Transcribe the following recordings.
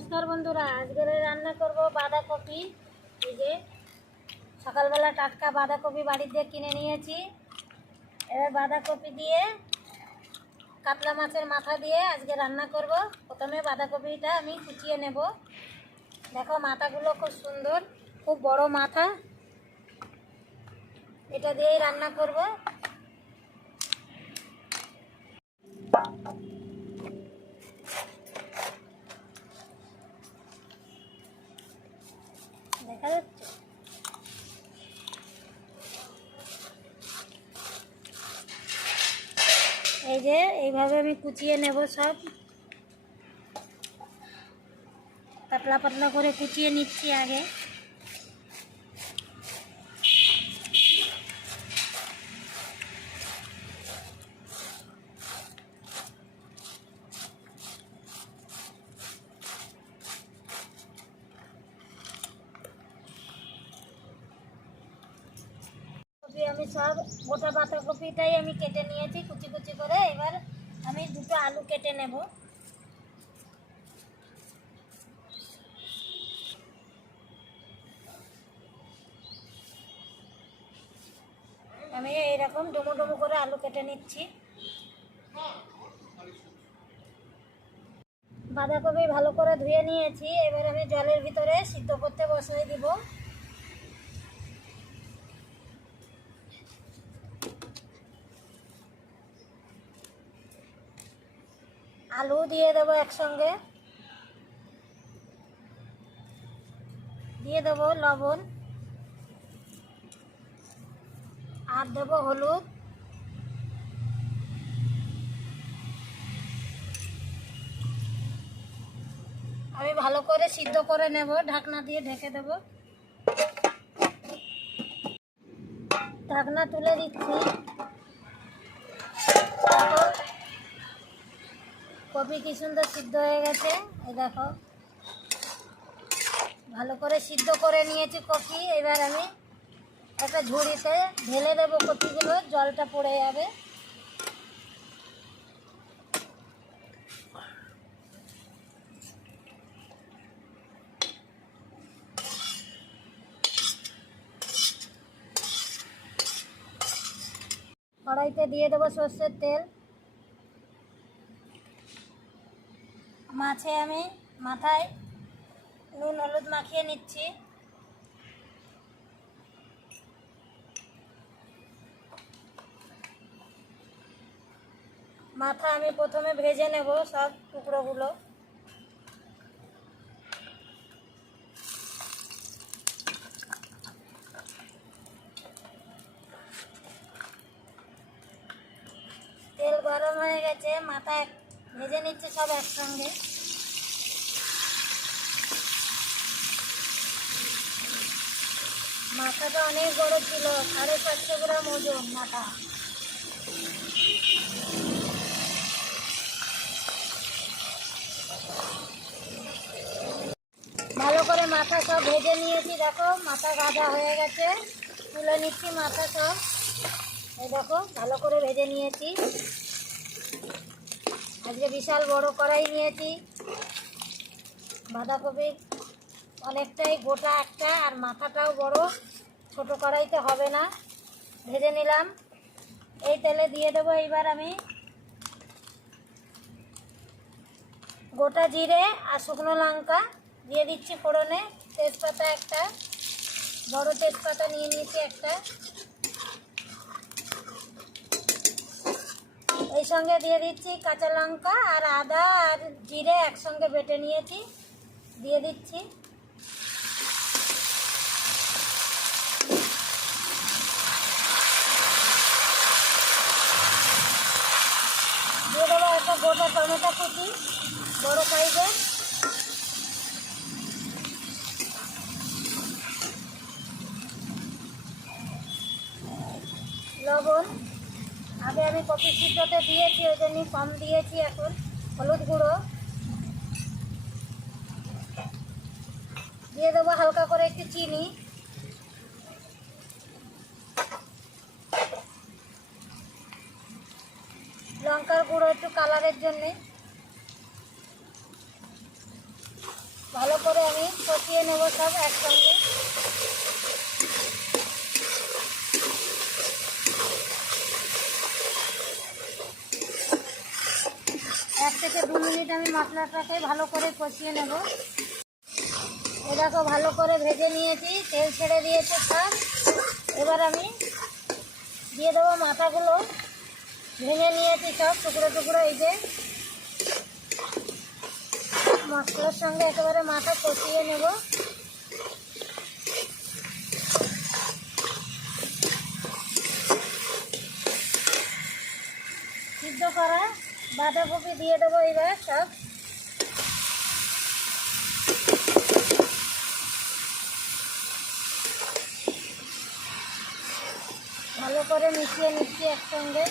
নমস্কার বন্ধুরা, আজকে রান্না করব বাঁধাকপি। এই যে সকালবেলা টাটকা বাঁধাকপি বাড়িতে কিনে নিয়েছি। এবার বাঁধাকপি দিয়ে কাতলা মাছের মাথা দিয়ে আজকে রান্না করব। প্রথমে বাঁধাকপিটা আমি কুচিয়ে নেব। দেখো মাথাগুলো খুব সুন্দর, খুব বড় মাথা। এটা দিয়েই রান্না করব। দেখা যাচ্ছে? এই যে এইভাবে আমি কুচিয়ে নেব, সব পাতলা পাতলা করে কুচিয়ে নিচ্ছি আগে। আমি সব গোটা বাঁধাকপিটাই আমি কেটে নিয়েছি কুচি কুচি করে। এবার আমি দুটো আলু কেটে নেব। আমি এইরকম ডুমো ডুমো করে আলু কেটে নিচ্ছি। বাঁধাকপি ভালো করে ধুয়ে নিয়েছি। এবার আমি জলের ভিতরে সিদ্ধ করতে বসিয়ে দিব। আলু দিয়ে দেবো একসঙ্গে, দিয়ে দেবো লবণ আর দেবো হলুদ। আমি ভালো করে সিদ্ধ করে নেব, ঢাকনা দিয়ে ঢেকে দেব। ঢাকনা তুলে দিচ্ছি। কপি কি সুন্দর সিদ্ধ হয়ে গেছে, এই দেখো ভালো করে সিদ্ধ করে নিয়েছি কপি। এবার আমি একটা ঝুড়িতে ঢেলে দেবো কপিগুলো, জলটা পড়ে যাবে। কড়াইতে দিয়ে দেবো সর্ষের তেল। মাছে আমি মাথায় নুন হলুদ মাখিয়ে নিচ্ছি। মাথা আমি প্রথমে ভেজে নেব সব টুকরোগুলো। তেল গরম হয়ে গেছে, মাথা ভেজে নিচ্ছি সব একসঙ্গে। মাথাটা অনেক বড় ছিল, 750 গ্রাম ওজন মাথা। ভালো করে মাথা সব ভেজে নিয়েছি। দেখো মাথা ভাজা হয়ে গেছে, তুলে নিচ্ছি মাথা সব। এই দেখো ভালো করে ভেজে নিয়েছি। আজকে বিশাল বড় কড়াই নিয়েছি। বাঁধাকপি অনেকটাই গোটা একটা, আর মাথাটাও বড়, ছোট কড়াইতে হবে না। ভেজে নিলাম। এই তেলে দিয়ে দেবো এইবার আমি গোটা জিরে আর শুকনো লঙ্কা দিয়ে দিচ্ছি ফোড়নে। তেজপাতা একটা, বড় তেজপাতা নিয়ে নিয়েছি একটা। এই সঙ্গে দিয়ে দিচ্ছি কাঁচা লঙ্কা আর আদা আর জিরে একসঙ্গে বেটে নিয়েছি, দিয়ে দিচ্ছি। দিয়ে দেবো একটা গোটা টমেটো কুচি, বড় সাইজের। লবণ আগে আমি কপি সিদ্ধতে দিয়েছি, ওই জন্য কম দিয়েছি এখন। হলুদ গুঁড়ো দিয়ে দেবো, হালকা করে একটু চিনি। লঙ্কার গুঁড়ো একটু কালারের জন্যে। ভালো করে আমি কষিয়ে নেব সব একসঙ্গে। এক থেকে 2 মিনিট আমি মশলাটাকে ভালো করে কষিয়ে নেব। এ দেখো ভালো করে ভেজে নিয়েছি, তেল ছেড়ে দিয়েছে সব। এবার আমি দিয়ে দেবো মাথাগুলো, ভেঙে নিয়েছি সব টুকরো টুকরো। এই যে মশলার সঙ্গে একেবারে মাথা কষিয়ে নেব। সিদ্ধ করা বাঁধাকপি দিয়ে দেবো এবার সব। ভালো করে মিশিয়ে নিচ্ছি একসঙ্গে।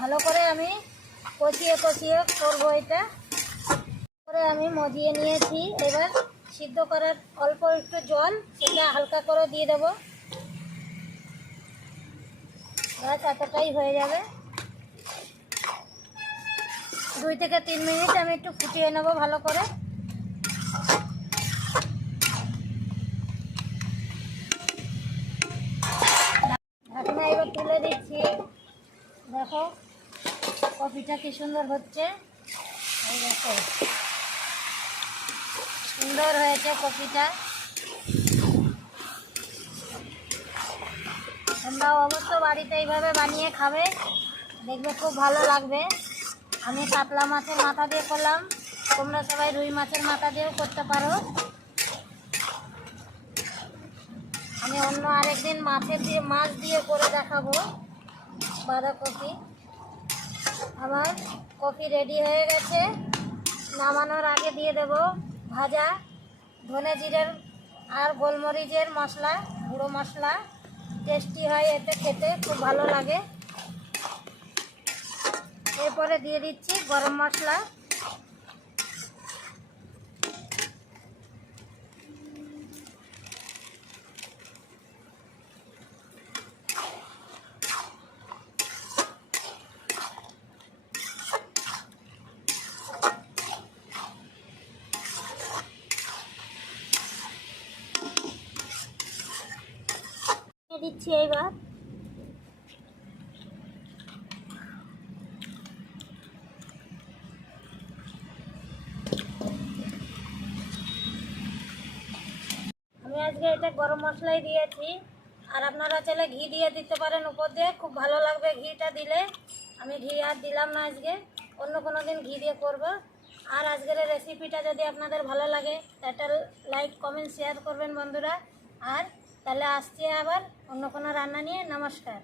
ভালো করে আমি কষিয়ে কষিয়ে করবো এটা। করে আমি মজিয়ে নিয়েছি। এবার সিদ্ধ করার অল্প একটু জল, সেটা হালকা করে দিয়ে দেবো। ব্যাস এতটাই হয়ে যাবে। 2 থেকে 3 মিনিট আমি একটু ফুটিয়ে নেব ভালো করে। ঢাকনা এবার তুলে দিচ্ছি। দেখো কপিটা কি সুন্দর হচ্ছে। এই দেখো সুন্দর হয়েছে কপিটা। তোমরাও অবশ্য বাড়িতে এইভাবে বানিয়ে খাবে, দেখবে খুব ভালো লাগবে। আমি কাতলা মাছের মাথা দিয়ে করলাম, তোমরা সবাই রুই মাছের মাথা দিয়েও করতে পারো। আমি অন্য আরেকদিন মাছ দিয়ে করে দেখাবো বাঁধাকপি। আমার কপি রেডি হয়ে গেছে। নামানোর আগে দিয়ে দেব ভাজা ধনে জিরের আর গোলমরিচের মশলা, গুঁড়ো মশলা। টেস্টি হয়, এতে খেতে খুব ভালো লাগে। এরপরে দিয়ে দিচ্ছি গরম মশলা। দিচ্ছি এইবার। আমি আজকে এটা গরম মশলাই দিয়েছি, আর আপনারা চাইলে ঘি দিয়ে দিতে পারেন উপর দিয়ে, খুব ভালো লাগবে ঘিটা দিলে। আমি ঘি আর দিলাম না আজকে, অন্য কোনো দিন ঘি দিয়ে করব। আর আজকের রেসিপিটা যদি আপনাদের ভালো লাগে একটা লাইক কমেন্ট শেয়ার করবেন বন্ধুরা। আর তাহলে আসছি আবার অন্য কোনো রান্না নিয়ে। নমস্কার।